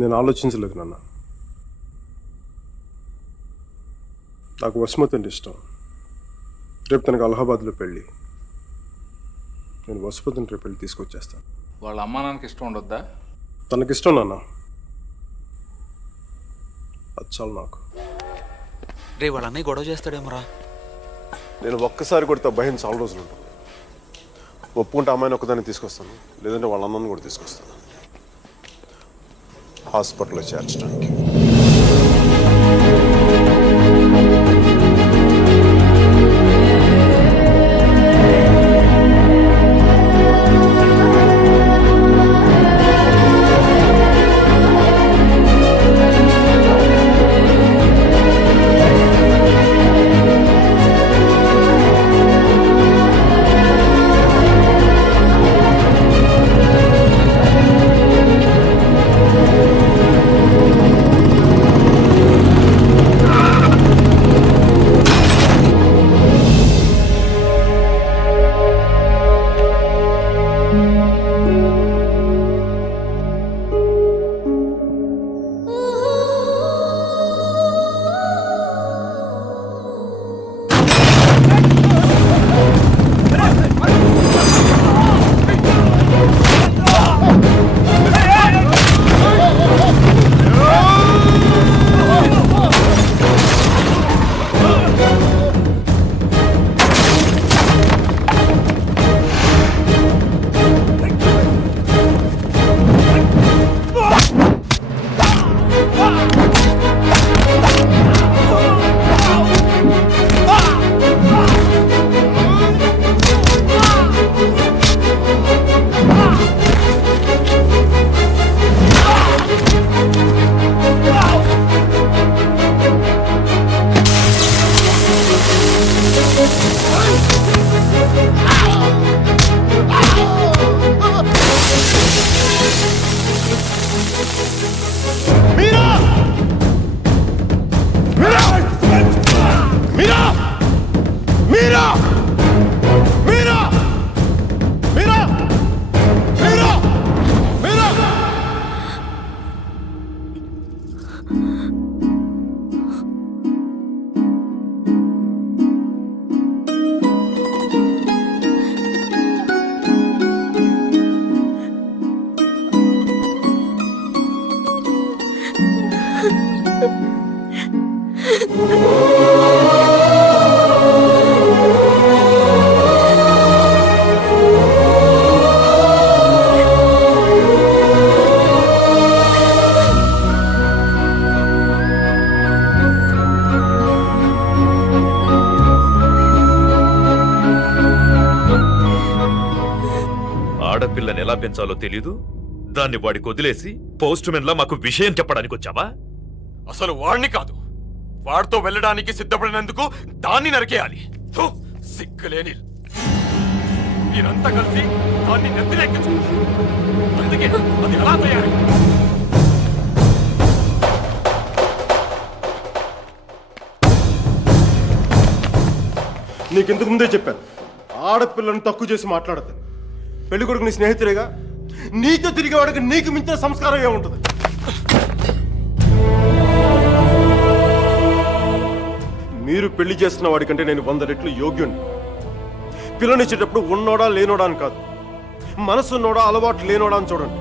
నేను ఆలోచించలేదు నాన్న. నాకు వసుమతి అంటే ఇష్టం. రేపు తనకు అలహాబాద్లో పెళ్ళి. నేను వసుమతిని రేపు పెళ్ళి తీసుకొచ్చేస్తాను. వాళ్ళ అమ్మా నాన్నకి ఇష్టం ఉండొద్దా? తనకిష్టం నాన్న, అది చాలు నాకు. రే వాళ్ళ అన్నయ్య గొడవ చేస్తాడేమోరా. నేను ఒక్కసారి కొడితే భయం చాలా రోజులు ఉంటుంది. ఒప్పుకుంటే అమ్మాయిని ఒక్కదాన్ని తీసుకొస్తాను, లేదంటే వాళ్ళ అమ్మని కూడా తీసుకొస్తాను హాస్పిటల్లో చేర్చడానికి. ఆడపిల్లని ఎలా పెంచాలో తెలీదు, దాన్ని వాడికి వదిలేసి పోస్ట్ మెన్ లా మాకు విషయం చెప్పడానికి వచ్చావా? అసలు వాడిని కాదు, వాడితో వెళ్ళడానికి సిద్ధపడినందుకు దాన్ని నరికేయాలి. సిగ్గులేని మీరంతా కలిసి దాన్ని నెత్తిరెక్కించు. అందుకే అది ఎలా తయారై నీకెందుకు ముందే చెప్పాను, ఆడపిల్లను తక్కువ చేసి మాట్లాడద్దు. పెళ్లి కొడుకు నీ స్నేహితుడేగా, నీతో తిరిగేవాడికి నీకు మించిన సంస్కారం ఏముంటుంది? మీరు పెళ్లి చేస్తున్న వాడికంటే నేను 100 రెట్లు యోగ్యుణ్ణి. పిల్లనిచ్చేటప్పుడు ఉన్నోడా లేనోడా అని కాదు, మనసున్నోడా అలవాటు లేనోడా అని చూడండి.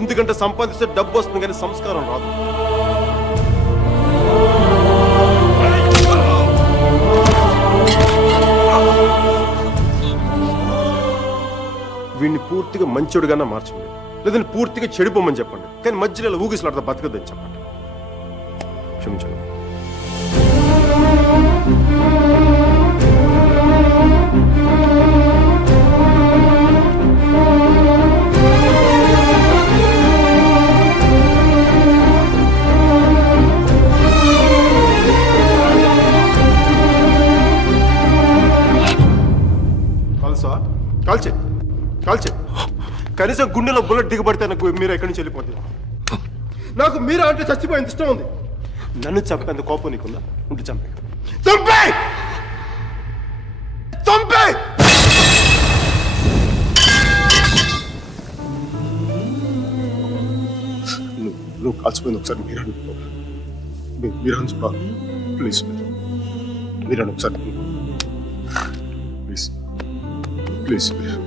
ఎందుకంటే సంపాదిస్తే డబ్బు వస్తుంది కానీ సంస్కారం రాదు. వీడిని పూర్తిగా మంచోడుగానే మార్చండి, లేదంటే పూర్తిగా చెడిపోమని చెప్పండి. కానీ మధ్యలో ఇలా ఊగిసలాడతా బతకద్దని చెప్పండి. క్షమించండి. కాల్చే కనీసం గుండెలో బుల్లెట్ దిగబడితే నాకు మీరు ఎక్కడి నుంచి వెళ్ళిపోతుంది. నాకు మీరా అంటే చచ్చిపోయేంత ఇష్టం ఉంది. నన్ను చంపేంత కోపం నీకుందా? ఉంటే చంపే చంపే చంపే నువ్వు నువ్వు కాల్చిపోయింది ఒకసారి మీరాను మీరాను చూడ ప్లీజ్ మీరాను ఒకసారి ప్లీజ్ ప్లీజ్ మీరా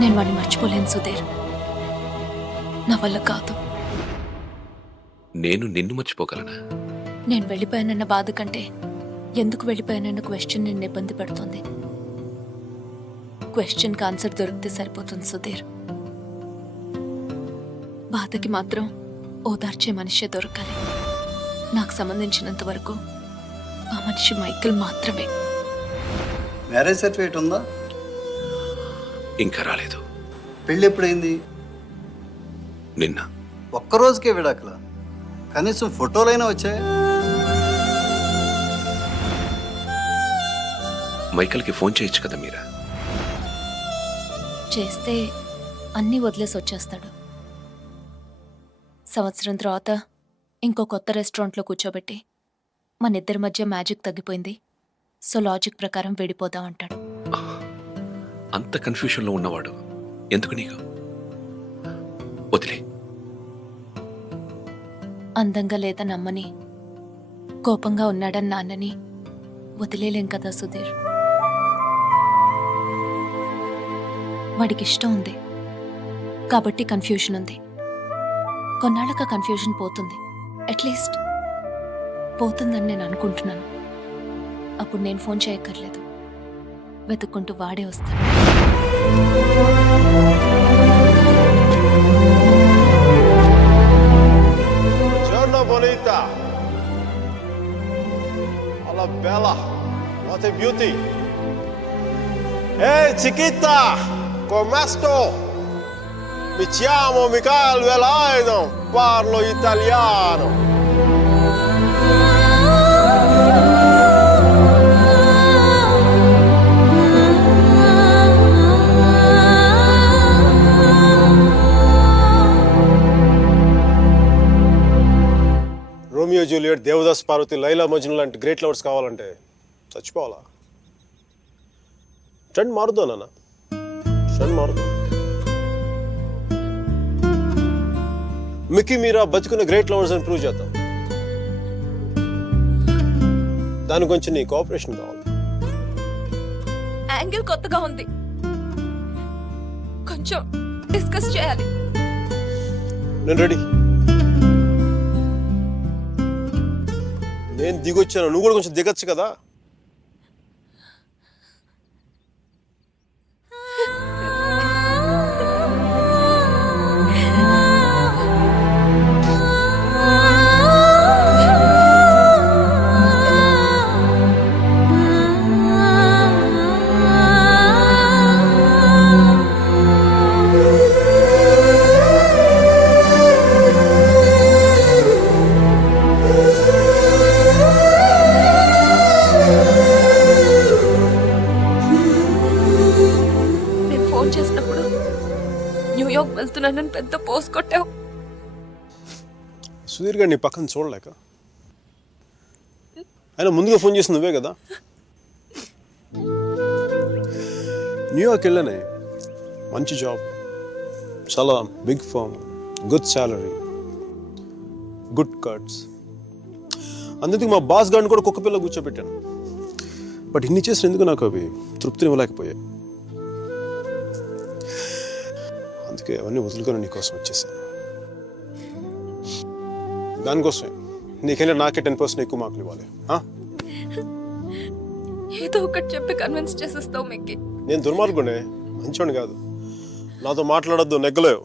నేను వాడిని మర్చిపోలేను సుధీర్, నా వల్ల కాదు. నేను నిన్ను మర్చిపోగలనా? నేను వెళ్ళిపోయానన్న బాధ కంటే ఎందుకు వెళ్ళిపోయానన్న క్వశ్చన్ నిన్ను ఇబ్బంది పెడుతుంది. క్వశ్చన్కి ఆన్సర్ దొరికితే సరిపోతుంది సుధీర్. బాధకి మాత్రం ఓదార్చే మనిషే దొరకాలి. నాకు సంబంధించినంత వరకు ఆ మనిషి మైకిల్ మాత్రమే. మ్యారేజ్ సర్టిఫికేట్ ఉందా? ఇంకా రాలేదు. పెళ్ళి ఎప్పుడైంది? నిన్న. ఒక్కరోజుకే విడాకుల? కనీసం ఫోటోలైనా వచ్చాయి? మైకల్కి ఫోన్ చేయొచ్చు కదా మీరా? చేస్తే అన్నీ వదిలేసి వచ్చేస్తాడు. సంవత్సరం తర్వాత ఇంకో కొత్త రెస్టారెంట్లో కూర్చోబెట్టి మన ఇద్దరి మధ్య మ్యాజిక్ తగ్గిపోయింది, సో లాజిక్ ప్రకారం విడిపోదాం అంటాడు. అంత కన్ఫ్యూషన్లో ఉన్నవాడు ఎందుకు నీకు? వదిలే. అందంగా లేదని అమ్మని, కోపంగా ఉన్నాడని నాన్నని వదిలేలేం కదా సుధీర్. వాడికి ఇష్టం ఉంది కాబట్టి కన్ఫ్యూషన్ ఉంది. కొన్నాళ్ళక కన్ఫ్యూషన్ పోతుంది, అట్లీస్ట్ పోతుందని నేను అనుకుంటున్నాను. అప్పుడు నేను ఫోన్ చేయక్కర్లేదు, వెతుక్కుంటూ వాడే వస్తాడు. Giorno bonita. Alla bella. What a beauty. Ehi chiquita, come sto? Mi chiamo Michael Velaino, parlo italiano. Romeo Juliet, Devdas Parvati, Laila Majnu లాంటి గ్రేట్ లవర్స్ కావాలంటే చచ్చిపోవాలా? ట్రెండ్ మారుద్దా నాన్న, ట్రెండ్ మారుద్దా. మిక్కీ మీరా బతుకున్న గ్రేట్ లవర్స్ అని ప్రూవ్ చేద్దాం. దాని గురించి నీ కోఆపరేషన్ కావాలి. యాంగిల్ కొత్తగా ఉంది, కొంచెం డిస్కస్ చేయాలి. నేను రెడీ. నేను దిగొచ్చాను, నువ్వు కూడా కొంచెం దిగచ్చు కదా. న్యూయార్క్ వెళ్తున్నానని పెద్ద పోస్ట్ కొట్టావు. సుధీర్ గారు నీ పక్కన చూడలేక, ఆయన ముందుగా ఫోన్ చేసి నువ్వే కదా. న్యూయార్క్ వెళ్ళానే, మంచి జాబ్, చాలా big firm, good salary, good cuts. అందుకు మా బాస్ గారిని కూడా కుక్క పిల్ల కూర్చోబెట్టాను. బట్ ఇన్ని చేసిన ఎందుకు నాకు అవి తృప్తినివ్వలేకపోయాయి. అందుకే అవన్నీ వదులుకొని నీకోసం వచ్చేసాను. దానికోసమే నీకెళ్ళి నాకే 10% ఎక్కువ మార్కులు ఇవ్వాలి. ఏదో ఒకటి చెప్పి కన్విన్స్ చేసేస్తావు మిక్కీ. నేను దుర్మార్గునే, మంచోని కాదు. నాతో మాట్లాడొద్దు, నెగ్గలేవు.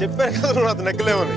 చెప్పాను కదా నువ్వు నాతో నెగ్గలేవని.